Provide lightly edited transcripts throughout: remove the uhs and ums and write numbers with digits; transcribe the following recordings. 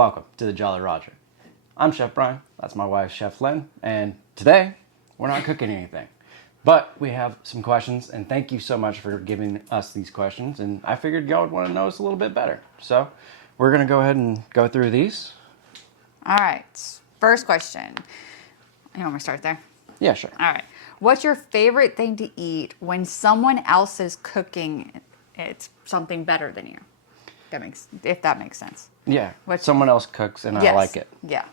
Welcome to the Jolly Roger. I'm Chef Brian, that's my wife Chef Lynn, and today we're not cooking anything. But we have some questions, and thank you so much for giving us these questions, and I figured y'all would want to know us a little bit better. So we're going to go ahead and go through these. All right, first question. You want me to start there? Yeah, sure. All right. What's your favorite thing to eat when someone else is cooking it's something better than you? If that makes sense. Yeah, someone else cooks and I like it. Yeah.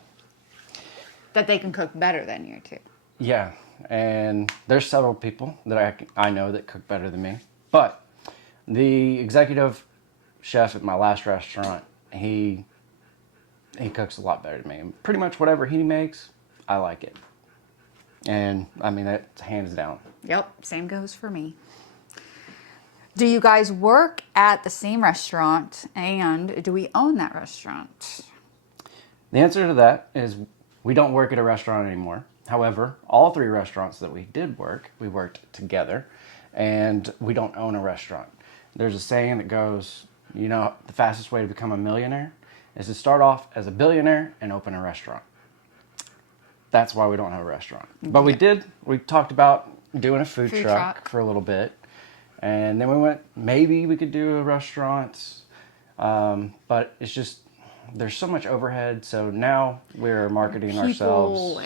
That they can cook better than you too. Yeah, and there's several people that I know that cook better than me. But the executive chef at my last restaurant, he cooks a lot better than me. And pretty much whatever he makes, I like it. And I mean, that's hands down. Yep, same goes for me. Do you guys work at the same restaurant, and do we own that restaurant? The answer to that is we don't work at a restaurant anymore. However, all three restaurants that we did work, we worked together, and we don't own a restaurant. There's a saying that goes, you know, the fastest way to become a millionaire is to start off as a billionaire and open a restaurant. That's why we don't have a restaurant. But we talked about doing a food truck for a little bit. And then we went, maybe we could do a restaurant. But it's just, there's so much overhead. So now we're marketing ourselves.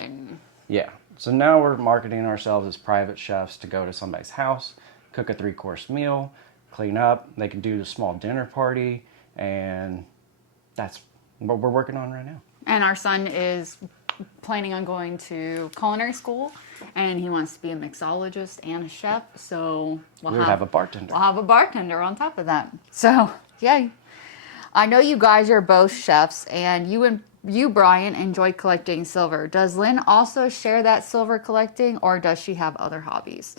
Yeah. So now we're marketing ourselves as private chefs to go to somebody's house, cook a 3-course meal, clean up. They can do a small dinner party. And that's what we're working on right now. And our son is planning on going to culinary school, and he wants to be a mixologist and a chef. So we'll have a bartender. We'll have a bartender on top of that. So yay! I know you guys are both chefs, and you Brian enjoy collecting silver. Does Lynn also share that silver collecting, or does she have other hobbies?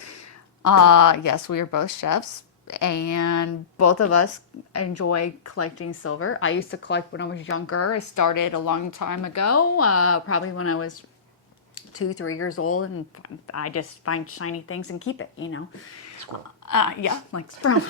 Yes, we are both chefs, and both of us enjoy collecting silver. I used to collect when I was younger. I started a long time ago, probably when I was 2-3 years old, and I just find shiny things and keep it, you know. Squirrel. Yeah, like squirrel.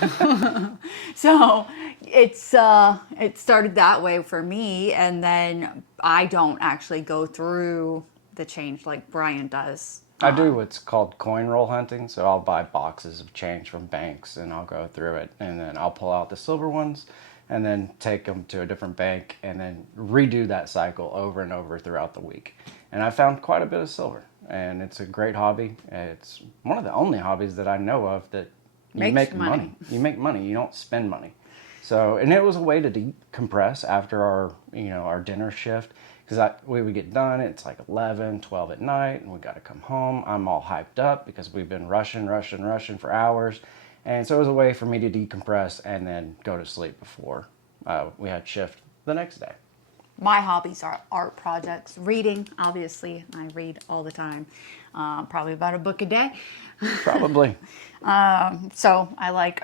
So it started that way for me, and then I don't actually go through the change like Brian does. I do what's called coin roll hunting. So I'll buy boxes of change from banks and I'll go through it, and then I'll pull out the silver ones and then take them to a different bank and then redo that cycle over and over throughout the week. And I found quite a bit of silver, and it's a great hobby. It's one of the only hobbies that I know of that you make money. You make money. You don't spend money. So, and it was a way to decompress after our dinner shift. Because we would get done, it's like 11, 12 at night, and we got to come home. I'm all hyped up because we've been rushing for hours. And so it was a way for me to decompress and then go to sleep before we had shift the next day. My hobbies are art projects, reading, obviously. I read all the time, probably about a book a day. Probably. So I like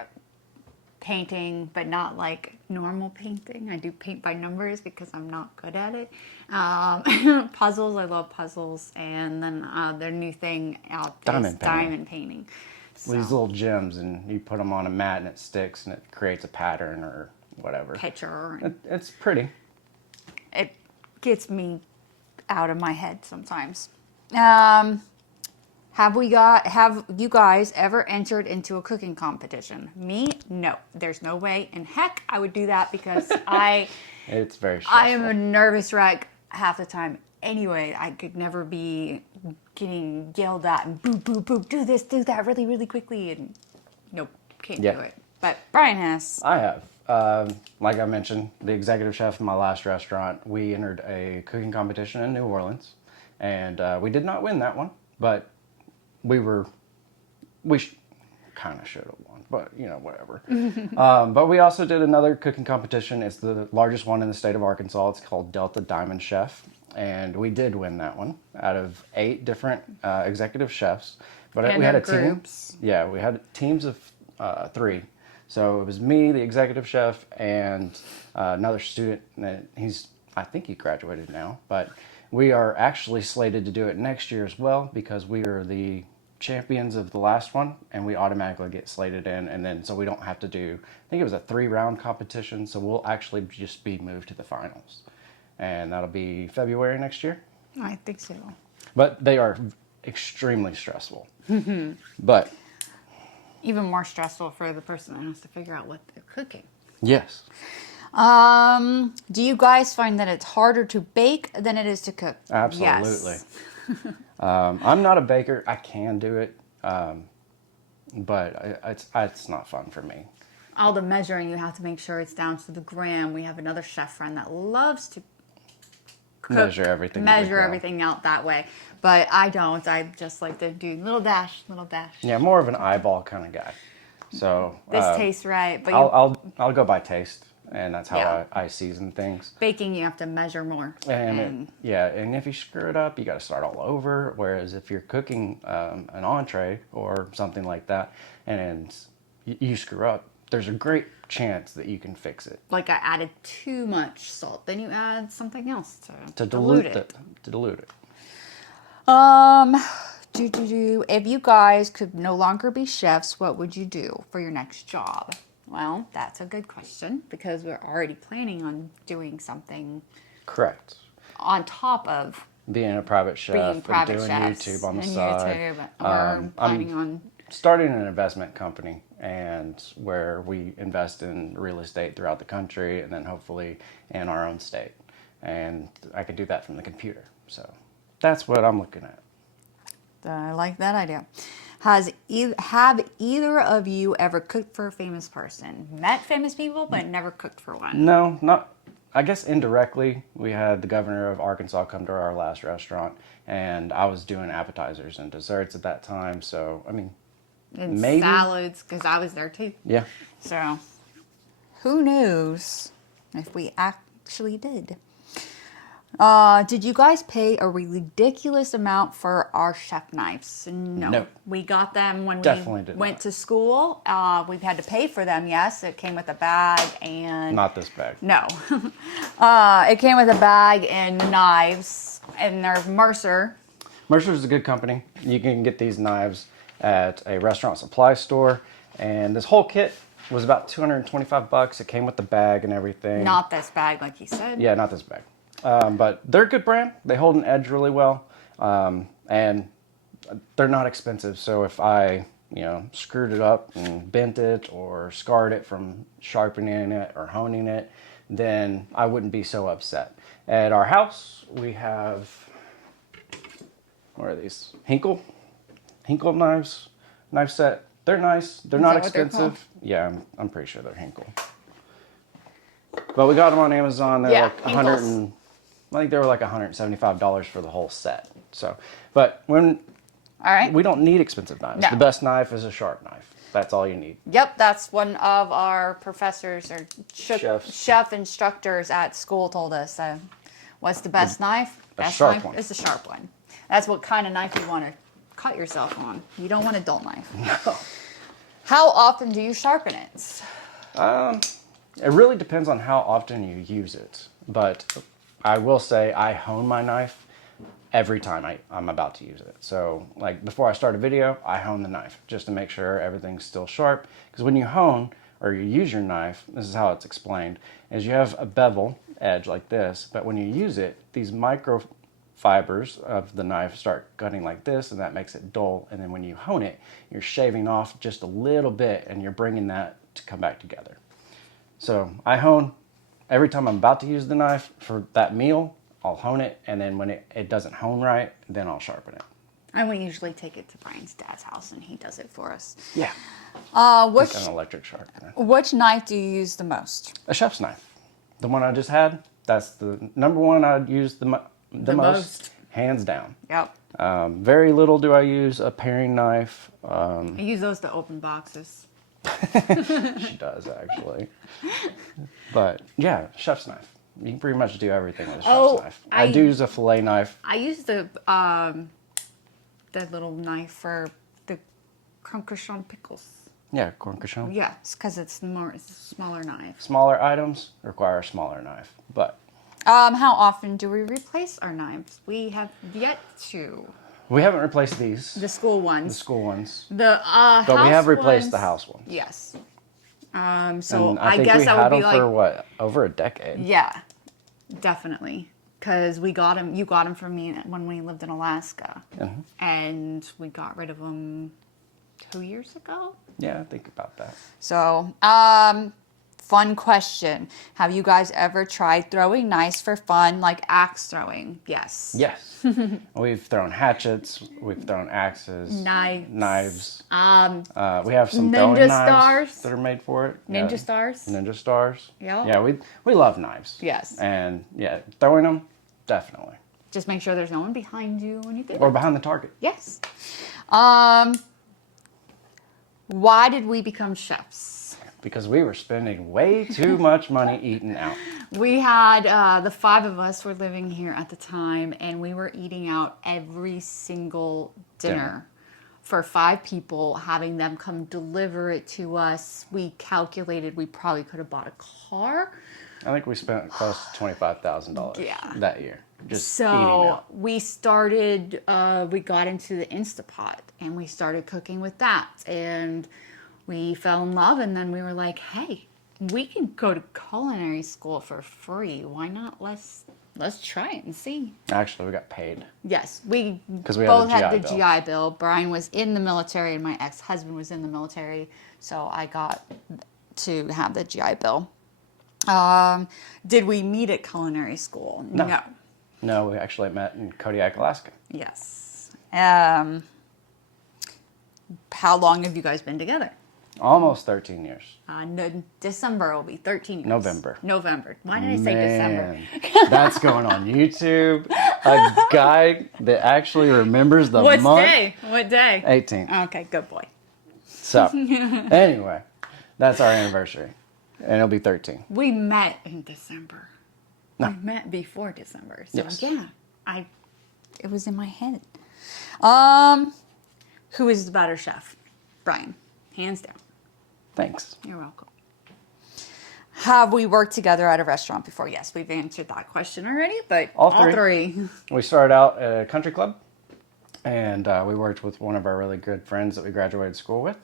painting, but not like normal painting. I do paint by numbers because I'm not good at it. Puzzles, I love puzzles. And then their new thing out is diamond painting. So. These little gems, and you put them on a mat and it sticks and it creates a pattern or whatever. Picture. It's pretty. It gets me out of my head sometimes. Have you guys ever entered into a cooking competition? Me? No. There's no way in heck I would do that because it's very stressful. I am a nervous wreck half the time. Anyway, I could never be getting yelled at and boop, boop, boop, do this, do that really, really quickly. And nope, can't do it. But Brian has. I have. Like I mentioned, the executive chef in my last restaurant, we entered a cooking competition in New Orleans. And we did not win that one, but we kind of should have won, but whatever. But we also did another cooking competition. It's the largest one in the state of Arkansas. It's called Delta Diamond Chef, and we did win that one out of 8 different executive chefs. But we had a groups. Team. Yeah, we had teams of 3. So it was me, the executive chef, and another student. I think he graduated now, but we are actually slated to do it next year as well because we are the champions of the last one, and we automatically get slated in, and then so we don't have to do, I think it was a 3-round competition, so we'll actually just be moved to the finals. and that'll be February next year. I think so. But they are extremely stressful. But Even more stressful for the person that has to figure out what they're cooking. yes, Do you guys find that it's harder to bake than it is to cook? absolutely. Yes. I'm not a baker. I can do it, but it's not fun for me. All the measuring, you have to make sure it's down to the gram. We have another chef friend that loves to cook, Measure everything to the measure gram. everything out that way. But I don't. I just like to do little dash, little dash. Yeah, more of an eyeball kind of guy. So This tastes right, but I'll go by taste, and that's how Yeah. I season things. baking you have to measure more. And if you screw it up, you got to start all over. Whereas if you're cooking an entree or something like that, and you screw up, there's a great chance that you can fix it. Like I added too much salt, then you add something else To dilute dilute it. To dilute it. If you guys could no longer be chefs, what would you do for your next job? Well, that's a good question because we're already planning on doing something Correct. on top of Being a private chef being private and doing chefs YouTube on the and side. YouTube, or planning on. Starting an investment company, and where we invest in real estate throughout the country and then hopefully in our own state. And I can do that from the computer. So that's what I'm looking at. I like that idea. Have either of you ever cooked for a famous person? Met famous people, but never cooked for one. No, not. I guess indirectly, we had the governor of Arkansas come to our last restaurant, and I was doing appetizers and desserts at that time. So, I mean, And maybe. salads, because I was there too. Yeah. So, who knows if we actually did. Did you guys pay a ridiculous amount for our chef knives? No. We got them when Definitely we did went not. to school. We've had to pay for them, yes. It came with a bag and... Not this bag. No. It came with a bag and knives, and they're Mercer. Mercer's a good company. You can get these knives at a restaurant supply store, and this whole kit was about $225. It came with the bag and everything. Not this bag, like you said. Yeah, not this bag. But they're a good brand. They hold an edge really well, and they're not expensive. So if I, screwed it up and bent it or scarred it from sharpening it or honing it, then I wouldn't be so upset. At our house, we have, what are these? Hinkle knives, knife set. They're nice. They're not that what they're expensive. Yeah, I'm pretty sure they're Hinkle. But we got them on Amazon. They're like Hinkles. I think they were like $175 for the whole set. So, but All right. we don't need expensive knives. No. The best knife is a sharp knife. That's all you need. Yep, that's one of our professors or Chefs. chef instructors at school told us. What's the best knife? Best sharp knife one. is the sharp one. That's what kind of knife you want to cut yourself on. You don't want a dull knife. No. How often do you sharpen it? It really depends on how often you use it. But I will say I hone my knife every time I'm about to use it. So like before I start a video, I hone the knife just to make sure everything's still sharp. Because when you hone or you use your knife, this is how it's explained, is you have a bevel edge like this, but when you use it, these microfibers of the knife start cutting like this, and that makes it dull. And then when you hone it, you're shaving off just a little bit, and you're bringing that to come back together. So I hone every time I'm about to use the knife for that meal. I'll hone it, and then when it doesn't hone right, then I'll sharpen it. And we usually take it to Brian's dad's house, and he does it for us. Yeah. Which Like an electric sharpener. which knife do you use the most? A chef's knife. The one I just had, that's the number one I'd use the most, hands down. Yep. Very little do I use a paring knife. I use those to open boxes. She does, actually. But, yeah, chef's knife. You can pretty much do everything with a chef's knife. I do use a fillet knife. I use the little knife for the crunchon pickles. Yeah, cornichon. Yeah, it's because it's a smaller knife. Smaller items require a smaller knife. But How often do we replace our knives? We have yet to. we haven't replaced these. The school The ones. school ones. The But we house have replaced ones, the house ones. Yes. So And I think guess we that had would be them for like what, over a decade? yeah. Definitely. Because we got him, you got him from me when we lived in Alaska. Mhm. And we got rid of him 2 years ago. Yeah, think about that. So, fun question. Have you guys ever tried throwing knives for fun, like axe throwing? Yes. Yes. We've thrown hatchets. We've thrown axes. Knives. Knives. We have some Ninja throwing knives stars. that are made for it. Ninja Yeah. stars. Ninja stars. Yeah. Yeah, we love knives. Yes. And yeah, throwing them, definitely. Just make sure there's no one behind you when you do Or it. behind the target. Yes. Why did we become chefs? Because we were spending way too much money eating out. We had, the 5 of us were living here at the time, and we were eating out every single dinner. For 5 people, having them come deliver it to us. We calculated we probably could have bought a car. I think we spent close to $25,000 Yeah. that year just eating So out. we started, we got into the Instapot, and we started cooking with that. And we fell in love, and then we were like, hey, we can go to culinary school for free. Why not? Let's try it and see. Actually, we got paid. Yes, we 'Cause we had both the had the GI Bill. GI Bill. Brian was in the military, and my ex-husband was in the military, so I got to have the GI Bill. Did we meet at culinary school? No. No, we actually met in Kodiak, Alaska. Yes. How long have you guys been together? Almost 13 years. No, December will be 13 years. November. Why did I say December? Man, that's going on YouTube. A guy that actually remembers the What month. day? What day? 18th. Okay, good boy. So, anyway, that's our anniversary. And it'll be 13. We met in December. No. We met before December. So Yes. yeah, it was in my head. Who is the better chef? Brian. Hands down. Thanks. You're welcome. Have we worked together at a restaurant before? Yes, we've answered that question already, but All all three. three. We started out at a country club, and we worked with one of our really good friends that we graduated school with.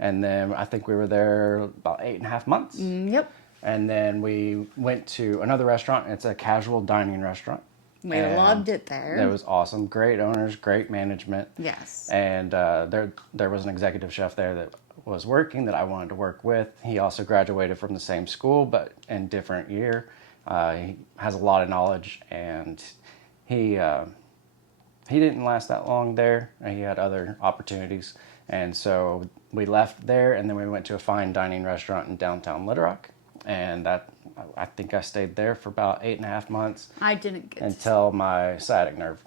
And then I think we were there about 8.5 months. Yep. And then we went to another restaurant. It's a casual dining restaurant. We And loved it there. It was awesome. Great owners, great management. Yes. And there was an executive chef there that was working that I wanted to work with. He also graduated from the same school, but in different year. He has a lot of knowledge, and he didn't last that long there. He had other opportunities. And so we left there, and then we went to a fine dining restaurant in downtown Little Rock. And I think I stayed there for about 8.5 months I didn't get to until my sciatic nerve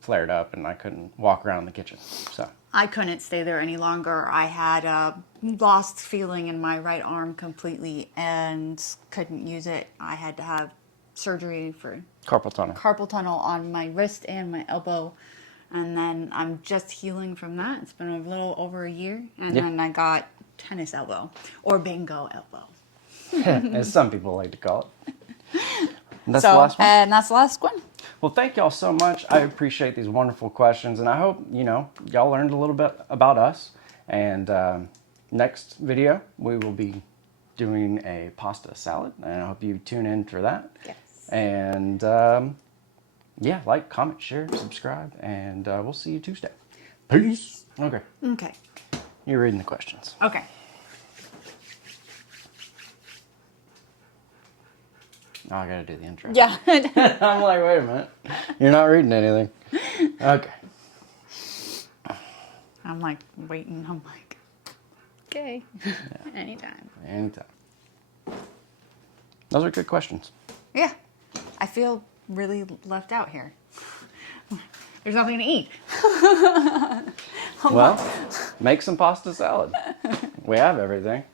flared up and I couldn't walk around the kitchen. So I couldn't stay there any longer. I had a lost feeling in my right arm completely and couldn't use it. I had to have surgery for carpal tunnel. carpal tunnel on my wrist and my elbow. And then I'm just healing from that. It's been a little over a year. And Yeah. then I got tennis elbow or bingo elbow. As some people like to call it. And that's the last one. And that's the last one. Well, thank y'all so much. I appreciate these wonderful questions, and I hope, y'all learned a little bit about us. And next video, we will be doing a pasta salad, and I hope you tune in for that. Yes. And yeah, like, comment, share, subscribe, and we'll see you Tuesday. Peace. Okay. Okay. You're reading the questions. Okay. Oh, I gotta do the intro. Yeah. I'm like, wait a minute. You're not reading anything. Okay. I'm like waiting. I'm like, okay. Anytime. Anytime. Those are good questions. Yeah. I feel really left out here. There's nothing to eat. Well, make some pasta salad. We have everything.